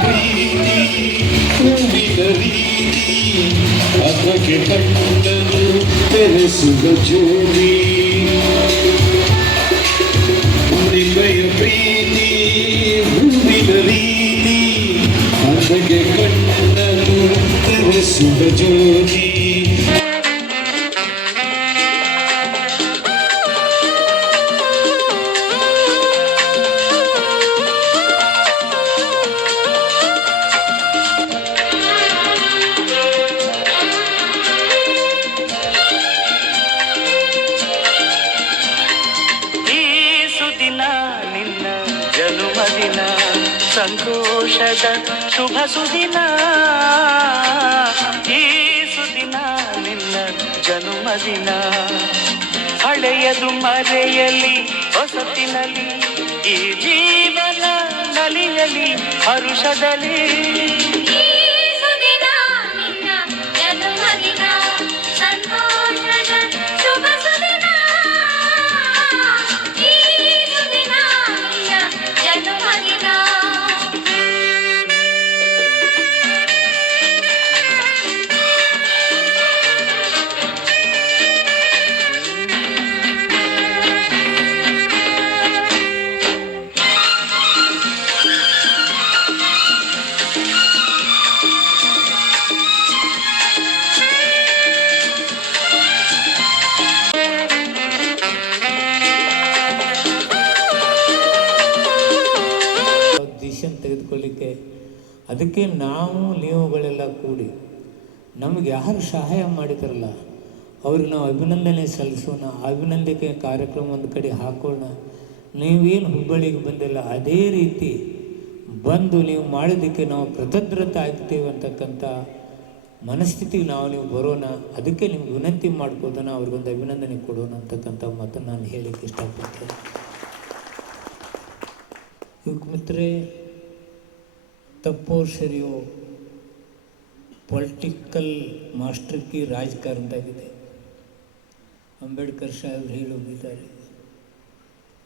ಪ್ರೀತಿ ಹೂವಿನ ರೀತಿ ಅದಕ್ಕೆ ಕಣ್ಣನು ತೆರೆಸುವ ಜೋಡಿ ನಿಮ್ಮಯ ಪ್ರೀತಿ ಹೂವಿನ ರೀತಿ ಅದಕ್ಕೆ ಕಣ್ಣನು ತೆರೆಸುವ ಜೋಡಿ ಸಂತೋಷದ ಶುಭ ಸುದಿನ. ಈ ಸುದಿನ ನಿನ್ನ ಜನುಮದಿನ ಹಳೆಯದು ಮರೆಯಲಿ ಹೊಸತಿನಲಿ ಈ ಜೀವನ ನಲಿಯಲಿ ಹರುಷದಲ್ಲಿ. ಅದಕ್ಕೆ ನಾವು ನೀವುಗಳೆಲ್ಲ ಕೂಡಿ ನಮಗೆ ಯಾರು ಸಹಾಯ ಮಾಡಿದಾರಲ್ಲ, ಅವ್ರಿಗೆ ನಾವು ಅಭಿನಂದನೆ ಸಲ್ಲಿಸೋಣ ಅಭಿನಂದನೆ ಕಾರ್ಯಕ್ರಮ ಒಂದು ಕಡೆ ಹಾಕೋಣ. ನೀವೇನು ಹುಬ್ಬಳ್ಳಿಗೆ ಬಂದಿಲ್ಲ, ಅದೇ ರೀತಿ ಬಂದು ನೀವು ಮಾಡಿದ್ದಕ್ಕೆ ನಾವು ಕೃತಜ್ಞತೆ ಆಗ್ತೀವಿ ಅಂತಕ್ಕಂಥ ಮನಸ್ಥಿತಿಗೆ ನಾವು ನೀವು ಬರೋಣ. ಅದಕ್ಕೆ ನಿಮ್ಗೆ ವಿನಂತಿ ಮಾಡ್ಕೋದನ್ನ ಅವ್ರಿಗೊಂದು ಅಭಿನಂದನೆ ಕೊಡೋಣ ಅಂತಕ್ಕಂಥ ಮಾತನ್ನು ನಾನು ಹೇಳಲಿಕ್ಕೆ ಇಷ್ಟಪಡ್ತೇನೆ. ಮಿತ್ರೇ ತಪ್ಪೋ ಸರಿಯೋ ಪೊಲಿಟಿಕಲ್ ಮಾಸ್ಟರ್ ಕಿ ರಾಜಕಾರಣದಾಗಿದೆ ಅಂಬೇಡ್ಕರ್ ಸಾಹೇಬ್ರು ಹೇಳಿ ಹೋಗಿದ್ದಾರೆ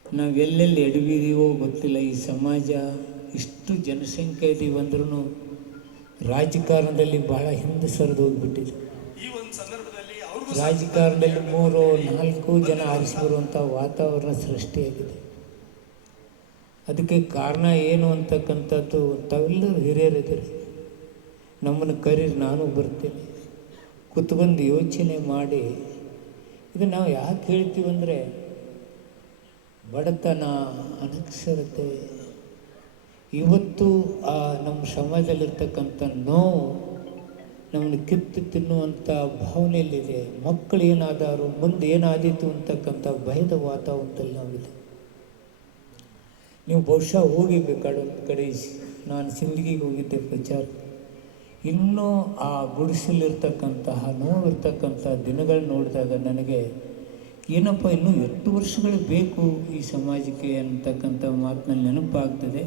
ನಾವು ಎಲ್ಲೆಲ್ಲಿ ಎಡವಿದೀವೋ ಗೊತ್ತಿಲ್ಲ ಈ ಸಮಾಜ ಇಷ್ಟು ಜನಸಂಖ್ಯೆ ಇದೀವಿ ಅಂದ್ರೂ ರಾಜಕಾರಣದಲ್ಲಿ ಬಹಳ ಹಿಂದೆ ಸರಿದು ಹೋಗ್ಬಿಟ್ಟಿದೆ. ರಾಜಕಾರಣದಲ್ಲಿ ಮೂರು ನಾಲ್ಕು ಜನ ಆರಿಸಿರುವಂಥ ವಾತಾವರಣ ಸೃಷ್ಟಿಯಾಗಿದೆ. ಅದಕ್ಕೆ ಕಾರಣ ಏನು ಅಂತಕ್ಕಂಥದ್ದು ತಾವೆಲ್ಲರೂ ಹಿರಿಯರಿದ್ದೀರಿ. ನಮ್ಮನ್ನು ಕರೀರಿ, ನಾನು ಬರ್ತೀನಿ. ಕುತ್ಕೊಂಡು ಯೋಚನೆ ಮಾಡಿ. ಇದು ನಾವು ಯಾಕೆ ಹೇಳ್ತೀವಂದರೆ ಬಡತನ, ಅನಕ್ಷರತೆ, ಇವತ್ತು ಆ ನಮ್ಮ ಸಮಾಜದಲ್ಲಿರ್ತಕ್ಕಂಥ ನೋವು ನಮ್ಮನ್ನು ಕಿತ್ತು ತಿನ್ನುವಂಥ ಭಾವನೆಯಲ್ಲಿದೆ. ಮಕ್ಕಳು ಏನಾದರೂ, ಮುಂದೆ ಏನಾದೀತು ಅಂತಕ್ಕಂಥ ಭಯದ ವಾತಾವರಣದಲ್ಲಿ ನಾವಿದೆ ನೀವು ಬಹುಶಃ ಹೋಗಿ ಒಂದು ಕಡೆ ನಾನು ಸಿಂದಗಿಗೆ ಹೋಗಿದ್ದೆ ಪ್ರಚಾರ. ಇನ್ನೂ ಆ ಗುಡಿಸಲಿರ್ತಕ್ಕಂತಹ, ನೋವಿರ್ತಕ್ಕಂಥ ದಿನಗಳು ನೋಡಿದಾಗ ನನಗೆ, ಏನಪ್ಪ, ಇನ್ನೂ ಎಷ್ಟು ವರ್ಷಗಳು ಬೇಕು ಈ ಸಮಾಜಕ್ಕೆ ಅಂತಕ್ಕಂಥ ಮಾತಿನಲ್ಲಿ ನೆನಪಾಗ್ತದೆ.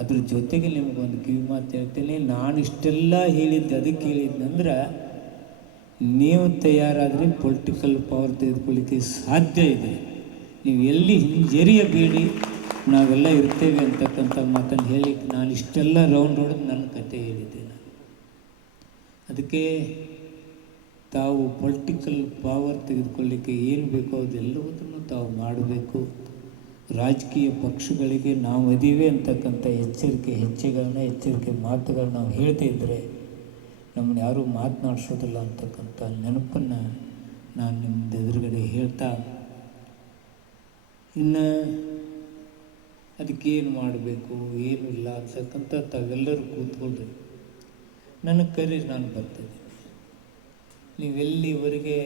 ಅದ್ರ ಜೊತೆಗೆ ನಿಮಗೊಂದು ಕಿವಿ ಮಾತು ಹೇಳ್ತೀನಿ. ನಾನು ಇಷ್ಟೆಲ್ಲ ಹೇಳಿದ್ದೆ, ಅದಕ್ಕೆ ಹೇಳಿದ್ನಂದ್ರೆ ನೀವು ತಯಾರಾದರೆ ಪೊಲಿಟಿಕಲ್ ಪವರ್ ತೆಗೆದುಕೊಳ್ಳಿಕ್ಕೆ ಸಾಧ್ಯ ಇದೆ. ನೀವು ಎಲ್ಲಿ ಹಿಂಜರಿಯಬೇಡಿ. ನಾವೆಲ್ಲ ಇರ್ತೇವೆ ಅಂತಕ್ಕಂಥ ಮಾತನ್ನು ಹೇಳಿ ನಾನು ಇಷ್ಟೆಲ್ಲ ರೌಂಡ್ ಹೊಡೆದು ನನ್ನ ಕತೆ ಹೇಳಿದ್ದೆ ನಾನು. ಅದಕ್ಕೆ ತಾವು ಪೊಲಿಟಿಕಲ್ ಪವರ್ ತೆಗೆದುಕೊಳ್ಳಿಕ್ಕೆ ಏನು ಬೇಕೋ ಅದೆಲ್ಲವುದನ್ನು ತಾವು ಮಾಡಬೇಕು. ರಾಜಕೀಯ ಪಕ್ಷಗಳಿಗೆ ನಾವು ಅದೀವಿ ಅಂತಕ್ಕಂಥ ಎಚ್ಚರಿಕೆ ಹೆಜ್ಜೆಗಳನ್ನ ಎಚ್ಚರಿಕೆ ಮಾತುಗಳನ್ನ ನಾವು ಹೇಳ್ತಾ ಇದ್ದರೆ ನಮ್ಮನ್ನು ಯಾರೂ ಮಾತನಾಡಿಸೋದಿಲ್ಲ ಅಂತಕ್ಕಂಥ ನೆನಪನ್ನು ನಾನು ನಿಮ್ಮದು ಎದುರುಗಡೆ ಹೇಳ್ತಾ ಇನ್ನು ಅದಕ್ಕೇನು ಮಾಡಬೇಕು? ಏನು ಇಲ್ಲ. ಅಂತಕ್ಕಂಥ ತಾವೆಲ್ಲರೂ ಕೂತ್ಕೊಂಡ್ರಿ ನನಗೆ ಕರೀರಿ ನಾನು ಬರ್ತೇನೆ. ನೀವೆಲ್ಲಿವರೆಗೆ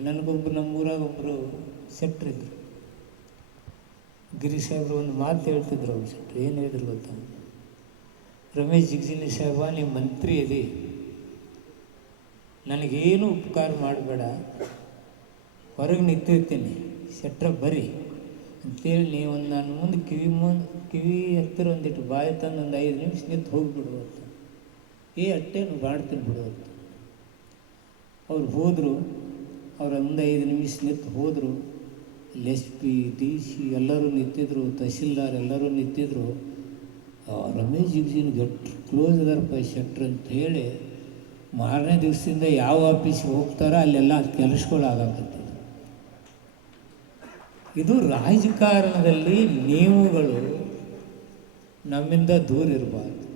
ನನಗೊಬ್ಬರು ನಮ್ಮೂರಾಗ ಒಬ್ಬರು ಸೆಟ್ರಿದ್ರು ಗಿರೀಶ್ ಸಾಹೇಬ್ರು ಒಂದು ಮಾತು ಹೇಳ್ತಿದ್ರು ಅವ್ರು ಸೆಟ್ರು. ಏನು ಹೇಳಿದ್ರು ಗೊತ್ತಾ? ರಮೇಶ್ ಜಿಗ್ಜಿನಿ ಸಾಹೇಬ, ನೀವು ಮಂತ್ರಿ ಇದೆ ನನಗೇನು ಉಪಕಾರ ಮಾಡಬೇಡ. ಹೊರಗೆ ನಿಂತಿರ್ತೀನಿ. ಸೆಟ್ರ ಬರ್ರಿ. ಅಂತೇಳಿ ನೀವು ಒಂದು ನಾನು ಮುಂದೆ ಕಿವಿ ಮುಂದೆ, ಕಿವಿ ಹತ್ತಿರ ಒಂದಿಟ್ಟು, ಬಾಯಿ ತಂದು ಒಂದು ಐದು ನಿಮಿಷ ನಿಂತು ಹೋಗಿಬಿಡು ಅಂತ. ಏ, ಅಟ್ಟೆನು ಮಾಡ್ತೀನಿ ಬಿಡು ಅಂತ. ಅವ್ರು ಹೋದರು, ಅವ್ರು ಒಂದು ಐದು ನಿಮಿಷ ನಿಂತು ಹೋದರು ಎಸ್ ಪಿ, ಡಿ ಸಿ ಎಲ್ಲರೂ ನಿಂತಿದ್ರು, ತಹಶೀಲ್ದಾರ್ ಎಲ್ಲರೂ ನಿಂತಿದ್ರು. ರಮೇಶ್ ಜಿಗ್ಜಿನ ಗಟ್ ಕ್ಲೋಸ್ ಅದಾರಪ್ಪ ಶೆಟ್ರ್ ಅಂತ ಹೇಳಿ, ಮಾರನೇ ದಿವಸದಿಂದ ಯಾವ ಆಫೀಸಿಗೆ ಹೋಗ್ತಾರೋ ಅಲ್ಲೆಲ್ಲ ಕೆಲಸಗಳು ಆಗಾಕತ್ತಿದೆ ಇದು ರಾಜಕಾರಣದಲ್ಲಿ ನೀವುಗಳು ನಮ್ಮಿಂದ ದೂರ ಇರಬಾರ್ದು.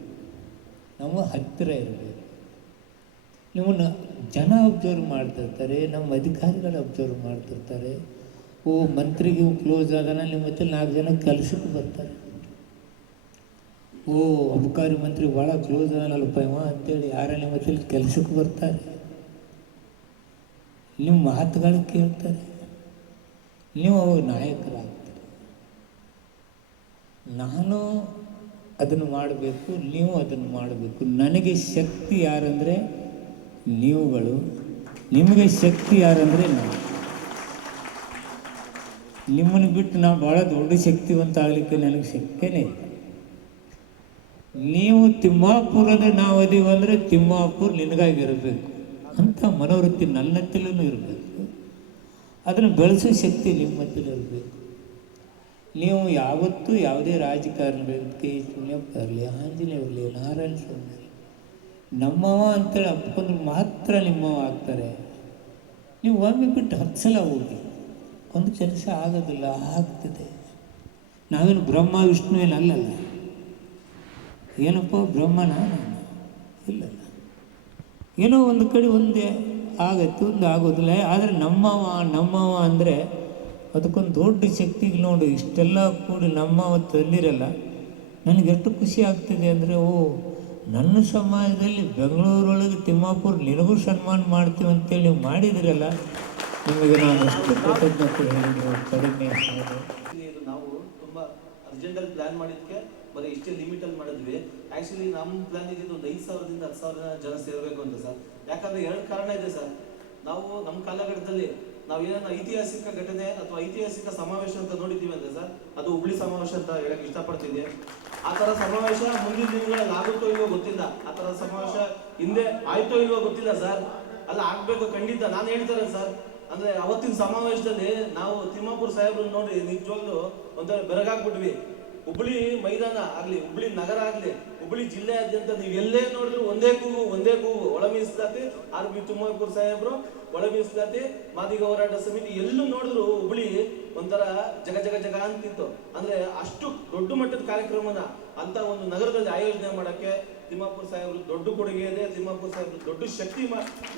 ನಮ್ಮ ಹತ್ತಿರ ಇರಬೇಕು. ನಿಮ್ಮನ್ನು ಜನ ಅಬ್ಸರ್ವ್ ಮಾಡ್ತಿರ್ತಾರೆ, ನಮ್ಮ ಅಧಿಕಾರಿಗಳು ಅಬ್ಸರ್ವ್ ಮಾಡ್ತಿರ್ತಾರೆ. ಓ, ಮಂತ್ರಿಗೆ ಕ್ಲೋಸ್ ಆಗೋಣ ನಿಮ್ಮ ಹತ್ರ ನಾಲ್ಕು ಜನ ಕೆಲಸಕ್ಕೆ ಬರ್ತಾರೆ. ಓ, ಅಬಕಾರಿ ಮಂತ್ರಿ ಭಾಳ ಕ್ಲೋಸ್ ಆಗಲ್ಲಪ್ಪ ಅಂತೇಳಿ ಯಾರ ನಿಮ್ಮ ಹತ್ರ ಕೆಲಸಕ್ಕೆ ಬರ್ತಾರೆ. ನಿಮ್ಮ ಮಾತುಗಳು ಕೇಳ್ತಾರೆ. ನೀವು ಅವಾಗ ನಾಯಕರಾಗ್ತೀರಿ. ನಾನು ಅದನ್ನು ಮಾಡಬೇಕು, ನೀವು ಅದನ್ನು ಮಾಡಬೇಕು. ನನಗೆ ಶಕ್ತಿ ಯಾರಂದರೆ ನೀವುಗಳು. ನಿಮಗೆ ಶಕ್ತಿ ಯಾರಂದರೆ ನಾನು. ನಿಮ್ಮನ್ನು ಬಿಟ್ಟು ನಾವು ಭಾಳ ದೊಡ್ಡ ಶಕ್ತಿವಂತ ಆಗಲಿಕ್ಕೆ ನನಗೆ ಶಕ್ತಿಯೇ ಇಲ್ಲ. ನೀವು ತಿಮ್ಮಾಪುರದ ನಾವು ಅದೀವಂದರೆ ತಿಮ್ಮಾಪುರ್ ನಿನಗಾಗಿರಬೇಕು. ಅಂತ ಮನೋವೃತ್ತಿ ನನ್ನತ್ತಲೂ ಇರಬೇಕು. ಅದನ್ನು ಬೆಳೆಸೋ ಶಕ್ತಿ ನಿಮ್ಮ ಹತ್ತಿರ ನೀವು ಯಾವತ್ತೂ ಯಾವುದೇ ರಾಜಕಾರಣಿಗಳಿಗೆ ಸುಳ್ಯಪ್ಪ ಇರಲಿ, ಆಂಜನೇಯ ಇರಲಿ, ನಾರಾಯಣ ಸ್ವಾಮಿ ನಮ್ಮವ ಅಂತೇಳಿ ಅಪ್ಕೊಂಡ್ರೆ ಮಾತ್ರ ನಿಮ್ಮವ ಆಗ್ತಾರೆ. ನೀವು ಒಮ್ಮೆ ಬಿಟ್ಟು ಹತ್ತು ಸಲ ಹೋಗಿ, ಒಂದು ಕೆಲಸ ಆಗೋದಿಲ್ಲ, ಆಗ್ತದೆ. ನಾವೇನು ಬ್ರಹ್ಮ, ವಿಷ್ಣು ಏನು ಅಲ್ಲಲ್ಲ? ಏನಪ್ಪ ಬ್ರಹ್ಮನ? ಇಲ್ಲ ಇಲ್ಲಲ್ಲ ಏನೋ ಒಂದು ಕಡೆ ಒಂದೇ ಆಗತ್ತೆ ಒಂದು ಆಗೋದಿಲ್ಲ. ಆದರೆ ನಮ್ಮವ ನಮ್ಮವ ಅಂದರೆ ಅದಕ್ಕೊಂದು ದೊಡ್ಡ ಶಕ್ತಿ ನೋಡು, ಇಷ್ಟೆಲ್ಲ ಕೂಡಿ ನಮ್ಮವ ತಂದಿರಲ್ಲ. ನನಗೆ ಎಷ್ಟು ಖುಷಿ ಆಗ್ತಿದೆ ಅಂದರೆ, ಓ, ನನ್ನ ಸಮಾಜದಲ್ಲಿ ಬೆಂಗಳೂರೊಳಗೆ ತಿಮ್ಮಾಪುರ ನಿನಗೂ ಸನ್ಮಾನ ಮಾಡ್ತೀವಿ ಅಂತೇಳಿ ನೀವು ಮಾಡಿದಿರಲ್ಲ, ನಿಮಗೆ ನಾನು ಎಷ್ಟು ಕೃತಜ್ಞತೆ ಹೇಳಿದ್ರು ಕಡಿಮೆ ನಾವು ತುಂಬಾ ಅರ್ಜೆಂಟಲ್ಲಿ ಪ್ಲ್ಯಾನ್ ಮಾಡಿದ್ಕೆ, ಬರೀ ಇಷ್ಟೇ ಲಿಮಿಟಲ್ಲಿ ಮಾಡಿದ್ವಿ. ಆ್ಯಕ್ಚುಲಿ ನಮ್ಮ ಪ್ಲಾನ್ ಇದ್ದಿದ್ದು ಒಂದು ಐದು ಸಾವಿರದಿಂದ ಹತ್ತು ಸಾವಿರ ಜನ ಸೇರಬೇಕು ಅಂತ ಸರ್. ಯಾಕಂದ್ರೆ ಎರಡು ಕಾರಣ ಇದೆ ಸರ್. ನಾವು ನಮ್ಮ ಕಾಲಘಟ್ಟದಲ್ಲಿ ನಾವು ಏನನ್ನ ಐತಿಹಾಸಿಕ ಘಟನೆ ಅಥವಾ ಐತಿಹಾಸಿಕ ಸಮಾವೇಶ ಅಂತ ನೋಡಿದ್ದೀವಿ ಅಂದ್ರೆ ಸರ್, ಅದು ಹುಬ್ಳಿ ಸಮಾವೇಶ ಅಂತ ಹೇಳಕ್ ಇಷ್ಟಪಡ್ತೀನಿ ಆ ತರ ಸಮಾವೇಶ ಮುಂದಿನ ದಿನಗಳಲ್ಲಿ ಆಗುತ್ತೋ ಇಲ್ವೋ ಗೊತ್ತಿಲ್ಲ. ಆ ತರ ಸಮಾವೇಶ ಹಿಂದೆ ಆಯ್ತೋ ಇಲ್ವೋ ಗೊತ್ತಿಲ್ಲ ಸರ್. ಅಲ್ಲ, ಆಗ್ಬೇಕು ಖಂಡಿತ. ನಾನು ಹೇಳ್ತಾರೆ ಸರ್, ಅಂದ್ರೆ ಅವತ್ತಿನ ಸಮಾವೇಶದಲ್ಲಿ ನಾವು ತಿಮ್ಮಾಪುರ ಸಾಹೇಬ್ರು ನೋಡಿ ನಿಜವಾಗ್ಲು ಒಂಥರ ಬೆರಗಾಗ್ಬಿಟ್ವಿ. ಹುಬ್ಳಿ ಮೈದಾನ ಆಗ್ಲಿ, ಹುಬ್ಳಿ ನಗರ ಆಗ್ಲಿ, ಹುಬ್ಳಿ ಜಿಲ್ಲೆಯಾದ್ಯಂತ ನೀವು ಎಲ್ಲೇ ನೋಡಿದ್ರು ಒಂದೇ ಕೂಗು ಒಂದೇ ಕೂಗು. ಒಳ ಮೀಸಲಾತಿ ಆರ್ ಬಿ ತಿಮ್ಮಾಪುರ ಸಾಹೇಬ್ರು, ಒಳ ಮೀಸಲಾತಿ ಮಾದಿಗ ಹೋರಾಟ ಸಮಿತಿ ಎಲ್ಲೂ ನೋಡಿದ್ರು ಹುಬ್ಳಿ ಒಂಥರ ಜಗ ಜಗ ಜಗ ಅಂತಿತ್ತು. ಅಂದ್ರೆ ಅಷ್ಟು ದೊಡ್ಡ ಮಟ್ಟದ ಕಾರ್ಯಕ್ರಮನ ಅಂತ ಒಂದು ನಗರದಲ್ಲಿ ಆಯೋಜನೆ ಮಾಡಕ್ಕೆ ತಿಮ್ಮಾಪುರ ಸಾಹೇಬ್ರು ದೊಡ್ಡ ಕೊಡುಗೆ ಇದೆ. ತಿಮ್ಮಾಪುರ ಸಾಹೇಬ್ರು ದೊಡ್ಡ ಶಕ್ತಿ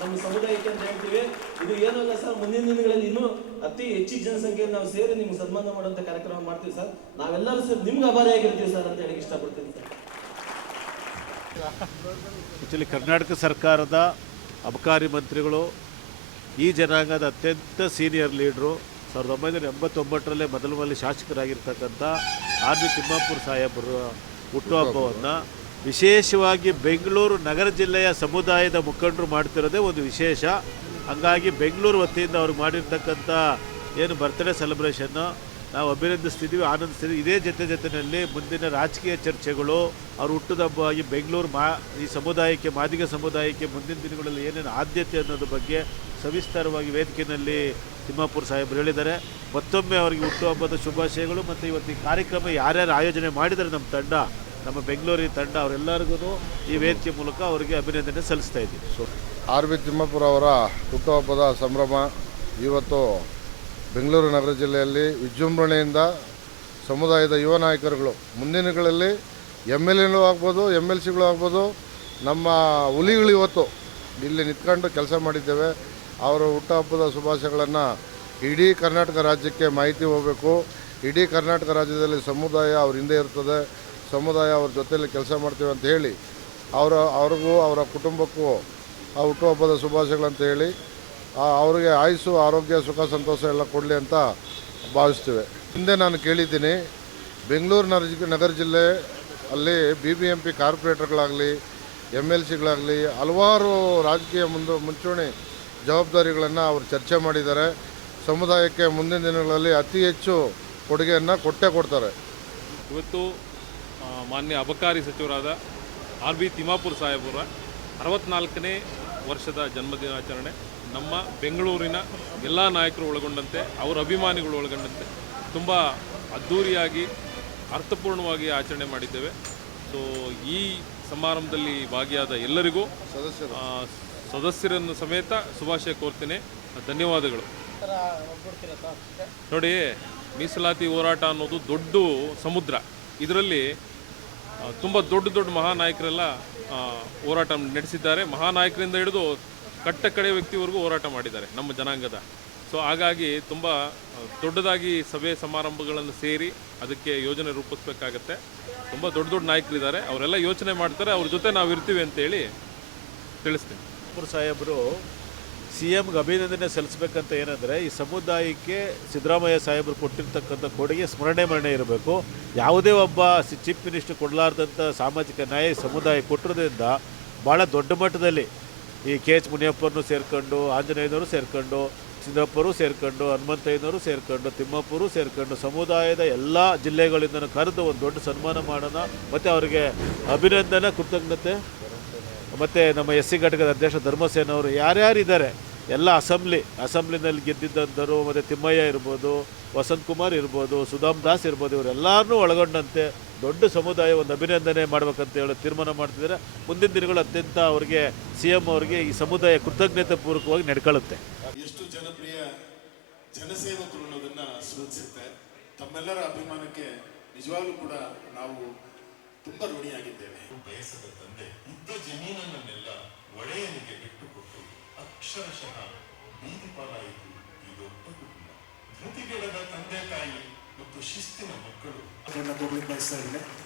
ನಮ್ಮ ಸಮುದಾಯಕ್ಕೆ ಅಂತ ಹೇಳ್ತೀವಿ. ಇದು ಏನಲ್ಲ ಸರ್, ಮುಂದಿನ ದಿನಗಳಲ್ಲಿ ಇನ್ನೂ ಅತಿ ಹೆಚ್ಚಿನ ಜನಸಂಖ್ಯೆಯಲ್ಲಿ ನಾವು ಸೇರಿ ನಿಮ್ಗೆ ಸನ್ಮಾನ ಮಾಡುವಂತ ಕಾರ್ಯಕ್ರಮ ಮಾಡ್ತೀವಿ ಸರ್. ನಾವೆಲ್ಲರೂ ಸರ್ ನಿಮ್ಗೆ ಆಭಾರಿಯಾಗಿರ್ತೀವಿ ಸರ್ ಅಂತ ಹೇಳಿ ಇಷ್ಟಪಡ್ತೀನಿ ಸರ್. ಆ್ಯಕ್ಚುಲಿ ಕರ್ನಾಟಕ ಸರ್ಕಾರದ ಅಬಕಾರಿ ಮಂತ್ರಿಗಳು, ಈ ಜನಾಂಗದ ಅತ್ಯಂತ ಸೀನಿಯರ್ ಲೀಡ್ರು, ಸಾವಿರದ ಒಂಬೈನೂರ ಎಂಬತ್ತೊಂಬತ್ತರಲ್ಲೇ ಮೊದಲು ಶಾಸಕರಾಗಿರ್ತಕ್ಕಂಥ ಆರ್ ಬಿ ತಿಮ್ಮಾಪುರ ಸಾಹೇಬರು ಹುಟ್ಟುಹಬ್ಬವನ್ನು ವಿಶೇಷವಾಗಿ ಬೆಂಗಳೂರು ನಗರ ಜಿಲ್ಲೆಯ ಸಮುದಾಯದ ಮುಖಂಡರು ಮಾಡ್ತಿರೋದೇ ಒಂದು ವಿಶೇಷ. ಹಂಗಾಗಿ ಬೆಂಗಳೂರು ವತಿಯಿಂದ ಅವ್ರು ಮಾಡಿರ್ತಕ್ಕಂಥ ಏನು ಬರ್ತ್ಡೇ ಸೆಲೆಬ್ರೇಷನ್ನು ನಾವು ಅಭಿನಂದಿಸ್ತಿದ್ದೀವಿ, ಆನಂದಿಸ್ತಿದ್ದೀವಿ. ಇದೇ ಜೊತೆ ಜೊತೆಯಲ್ಲಿ ಮುಂದಿನ ರಾಜಕೀಯ ಚರ್ಚೆಗಳು, ಅವ್ರ ಹುಟ್ಟುಹಬ್ಬವಾಗಿ ಬೆಂಗಳೂರು ಮಾ, ಈ ಸಮುದಾಯಕ್ಕೆ, ಮಾದಿಗ ಸಮುದಾಯಕ್ಕೆ ಮುಂದಿನ ದಿನಗಳಲ್ಲಿ ಏನೇನು ಆದ್ಯತೆ ಅನ್ನೋದ್ರ ಬಗ್ಗೆ ಸವಿಸ್ತಾರವಾಗಿ ವೇದಿಕೆಯಲ್ಲಿ ತಿಮ್ಮಾಪುರ ಸಾಹೇಬರು ಹೇಳಿದ್ದಾರೆ. ಮತ್ತೊಮ್ಮೆ ಅವರಿಗೆ ಹುಟ್ಟುಹಬ್ಬದ ಶುಭಾಶಯಗಳು ಮತ್ತು ಇವತ್ತು ಈ ಕಾರ್ಯಕ್ರಮ ಯಾರ್ಯಾರು ಆಯೋಜನೆ ಮಾಡಿದ್ದಾರೆ ನಮ್ಮ ತಂಡ, ನಮ್ಮ ಬೆಂಗಳೂರಿನ ತಂಡ, ಅವರೆಲ್ಲರಿಗೂ ಈ ವೇದಿಕೆ ಮೂಲಕ ಅವರಿಗೆ ಅಭಿನಂದನೆ ಸಲ್ಲಿಸ್ತಾ ಇದ್ದೀವಿ ಸೊ, ಆರ್ ಬಿ ತಿಮ್ಮಾಪುರ ಅವರ ಹುಟ್ಟುಹಬ್ಬದ ಸಂಭ್ರಮ ಇವತ್ತು ಬೆಂಗಳೂರು ನಗರ ಜಿಲ್ಲೆಯಲ್ಲಿ ವಿಜೃಂಭಣೆಯಿಂದ ಸಮುದಾಯದ ಯುವ ನಾಯಕರುಗಳು. ಮುಂದಿನಗಳಲ್ಲಿ ದಿನಗಳಲ್ಲಿ ಎಂ ಎಲ್ ಎಗಳು ಆಗ್ಬೋದು ಎಂ ಎಲ್ ಸಿಗಳು ಆಗ್ಬೋದು, ನಮ್ಮ ಹುಲಿಗಳು ಇವತ್ತು ಇಲ್ಲಿ ನಿಂತ್ಕೊಂಡು ಕೆಲಸ ಮಾಡಿದ್ದೇವೆ. ಅವರ ಹುಟ್ಟುಹಬ್ಬದ ಶುಭಾಶಯಗಳನ್ನು ಇಡೀ ಕರ್ನಾಟಕ ರಾಜ್ಯಕ್ಕೆ ಮಾಹಿತಿ ಹೋಗಬೇಕು. ಇಡೀ ಕರ್ನಾಟಕ ರಾಜ್ಯದಲ್ಲಿ ಸಮುದಾಯ ಅವ್ರ ಹಿಂದೆ ಇರ್ತದೆ. ಸಮುದಾಯ ಅವ್ರ ಜೊತೆಯಲ್ಲಿ ಕೆಲಸ ಮಾಡ್ತೀವಿ ಅಂತ ಹೇಳಿ, ಅವರ, ಅವ್ರಿಗೂ ಅವರ ಕುಟುಂಬಕ್ಕೂ ಆ ಹುಟ್ಟುಹಬ್ಬದ ಶುಭಾಶಯಗಳಂತ ಹೇಳಿ ಅವ್ರಿಗೆ ಆಯುಸ್ಸು, ಆರೋಗ್ಯ, ಸುಖ, ಸಂತೋಷ ಎಲ್ಲ ಕೊಡಲಿ ಅಂತ ಭಾವಿಸ್ತೇವೆ. ಹಿಂದೆ ನಾನು ಕೇಳಿದ್ದೀನಿ, ಬೆಂಗಳೂರು ನಗರ ನಗರ ಜಿಲ್ಲೆ ಅಲ್ಲಿ ಬಿ ಬಿ ಎಂ ಪಿ ಕಾರ್ಪೊರೇಟರ್ಗಳಾಗಲಿ ಎಂ ಎಲ್ ಸಿಗಳಾಗಲಿ ಹಲವಾರು ರಾಜಕೀಯ ಮುಂದೆ, ಮುಂಚೂಣಿ ಜವಾಬ್ದಾರಿಗಳನ್ನು ಅವರು ಚರ್ಚೆ ಮಾಡಿದ್ದಾರೆ. ಸಮುದಾಯಕ್ಕೆ ಮುಂದಿನ ದಿನಗಳಲ್ಲಿ ಅತಿ ಹೆಚ್ಚು ಕೊಡುಗೆಯನ್ನು ಕೊಟ್ಟೇ ಕೊಡ್ತಾರೆ. ಇವತ್ತು ಮಾನ್ಯ ಅಬಕಾರಿ ಸಚಿವರಾದ ಆರ್ ಬಿ ತಿಮ್ಮಾಪುರ್ ಸಾಹೇಬರ ಅರವತ್ತ್ನಾಲ್ಕನೇ ವರ್ಷದ ಜನ್ಮದಿನಾಚರಣೆ. ನಮ್ಮ ಬೆಂಗಳೂರಿನ ಎಲ್ಲ ನಾಯಕರು ಒಳಗೊಂಡಂತೆ ಅವರ ಅಭಿಮಾನಿಗಳು ಒಳಗೊಂಡಂತೆ ತುಂಬ ಅದ್ಧೂರಿಯಾಗಿ ಅರ್ಥಪೂರ್ಣವಾಗಿ ಆಚರಣೆ ಮಾಡಿದ್ದೇವೆ. ಸೊ ಈ ಸಮಾರಂಭದಲ್ಲಿ ಭಾಗಿಯಾದ ಎಲ್ಲರಿಗೂ ಸದಸ್ಯರು. ಸದಸ್ಯರನ್ನು ಸಮೇತ ಶುಭಾಶಯ ಕೋರ್ತೇನೆ. ಧನ್ಯವಾದಗಳು. ನೋಡಿ ಮೀಸಲಾತಿ ಹೋರಾಟ ಅನ್ನೋದು ದೊಡ್ಡ ಸಮುದ್ರ. ಇದರಲ್ಲಿ ತುಂಬ ದೊಡ್ಡ ದೊಡ್ಡ ಮಹಾನಾಯಕರೆಲ್ಲ ಹೋರಾಟ ನಡೆಸಿದ್ದಾರೆ. ಮಹಾನಾಯಕರಿಂದ ಹಿಡಿದು ಕಟ್ಟ ಕಡೆ ವ್ಯಕ್ತಿವರೆಗೂ ಹೋರಾಟ ಮಾಡಿದ್ದಾರೆ ನಮ್ಮ ಜನಾಂಗದ. ಸೊ ಹಾಗಾಗಿ ತುಂಬ ದೊಡ್ಡದಾಗಿ ಸಭೆ ಸಮಾರಂಭಗಳನ್ನು ಸೇರಿ ಅದಕ್ಕೆ ಯೋಜನೆ ರೂಪಿಸ್ಬೇಕಾಗತ್ತೆ. ತುಂಬ ದೊಡ್ಡ ದೊಡ್ಡ ನಾಯಕರಿದ್ದಾರೆ. ಅವರೆಲ್ಲ ಯೋಚನೆ ಮಾಡ್ತಾರೆ. ಅವ್ರ ಜೊತೆ ನಾವು ಇರ್ತೀವಿ ಅಂತೇಳಿ ತಿಳಿಸ್ತೀನಿ. ತಿಮ್ಮಾಪುರ ಸಾಹೇಬರು, ಸಿ ಎಮ್ಗೆ ಅಭಿನಂದನೆ ಸಲ್ಲಿಸ್ಬೇಕಂತ ಏನಂದರೆ, ಈ ಸಮುದಾಯಕ್ಕೆ ಸಿದ್ದರಾಮಯ್ಯ ಸಾಹೇಬರು ಕೊಟ್ಟಿರ್ತಕ್ಕಂಥ ಕೊಡುಗೆ ಸ್ಮರಣೆ ಮರಣೆ ಇರಬೇಕು. ಯಾವುದೇ ಒಬ್ಬ ಚೀಫ್ ಮಿನಿಸ್ಟರ್ ಕೊಡಲಾರ್ದಂಥ ಸಾಮಾಜಿಕ ನ್ಯಾಯ ಸಮುದಾಯ ಕೊಟ್ಟಿರೋದ್ರಿಂದ ಭಾಳ ದೊಡ್ಡ ಮಟ್ಟದಲ್ಲಿ ಈ ಕೆ ಎಚ್ ಮುನಿಯಪ್ಪನೂ ಸೇರ್ಕೊಂಡು ಆಂಜನೇಯನವರು ಸೇರ್ಕೊಂಡು, ಸಿದ್ದಪ್ಪರು ಸೇರ್ಕೊಂಡು, ಹನುಮಂತಯ್ಯನವರು ಸೇರ್ಕೊಂಡು, ತಿಮ್ಮಪ್ಪರು ಸೇರ್ಕೊಂಡು ಸಮುದಾಯದ ಎಲ್ಲ ಜಿಲ್ಲೆಗಳಿಂದ ಕರೆದು ಒಂದು ದೊಡ್ಡ ಸನ್ಮಾನ ಮಾಡೋಣ. ಮತ್ತು ಅವರಿಗೆ ಅಭಿನಂದನೆ, ಕೃತಜ್ಞತೆ. ಮತ್ತು ನಮ್ಮ ಎಸ್ ಸಿ ಘಟಕದ ಅಧ್ಯಕ್ಷ ಧರ್ಮಸೇನವರು ಯಾರ್ಯಾರಿದ್ದಾರೆ ಎಲ್ಲ ಅಸೆಂಬ್ಲಿ ಅಸೆಂಬ್ಲಿನಲ್ಲಿ ಗೆದ್ದಿದ್ದಂಥರು ಮತ್ತು ತಿಮ್ಮಯ್ಯ ಇರ್ಬೋದು ವಸಂತ್ ಕುಮಾರ್ ಇರ್ಬೋದು ಸುಧಾಮ್ ದಾಸ್ ಇರ್ಬೋದು ಇವರೆಲ್ಲರನ್ನೂ ಒಳಗೊಂಡಂತೆ ದೊಡ್ಡ ಸಮುದಾಯ ಒಂದು ಅಭಿನಂದನೆ ಮಾಡಬೇಕಂತ ಹೇಳಿ ತೀರ್ಮಾನ ಮಾಡ್ತಿದ್ದಾರೆ. ಮುಂದಿನ ದಿನಗಳು ಅತ್ಯಂತ ಅವರಿಗೆ ಸಿ ಎಂ ಅವರಿಗೆ ಈ ಸಮುದಾಯ ಕೃತಜ್ಞತೆ ಪೂರ್ವಕವಾಗಿ ನಡ್ಕೊಳ್ಳುತ್ತೆ. ಎಷ್ಟು ಜನಪ್ರಿಯ ಜನಸೇವಕರು ಅನ್ನೋದನ್ನ ಸೂಚಿಸುತ್ತೆ ತಮ್ಮೆಲ್ಲರ ಅಭಿಮಾನಕ್ಕೆ ನಿಜವಾಗ್ಲೂ ಕೂಡ ನಾವು ತುಂಬಾ ಋಣಿಯಾಗಿದ್ದೇವೆ. ಬಯಸದ ತಂದೆ ಇದ್ದ ಜಮೀನನ್ನೆಲ್ಲ ಒಡೆಯನಿಗೆ ಅಕ್ಷರಶಃ ಬೀದಿ ಪಾಲಾಯಿತು. ಈ ದೊಡ್ಡ ಕುಟುಂಬ. ಧೃತಿಗೆಡದ ತಂದೆ ತಾಯಿ ಮತ್ತು ಶಿಸ್ತಿನ ಮಕ್ಕಳು. ಬಯಸ್ತಾ ಇದ್ದೇನೆ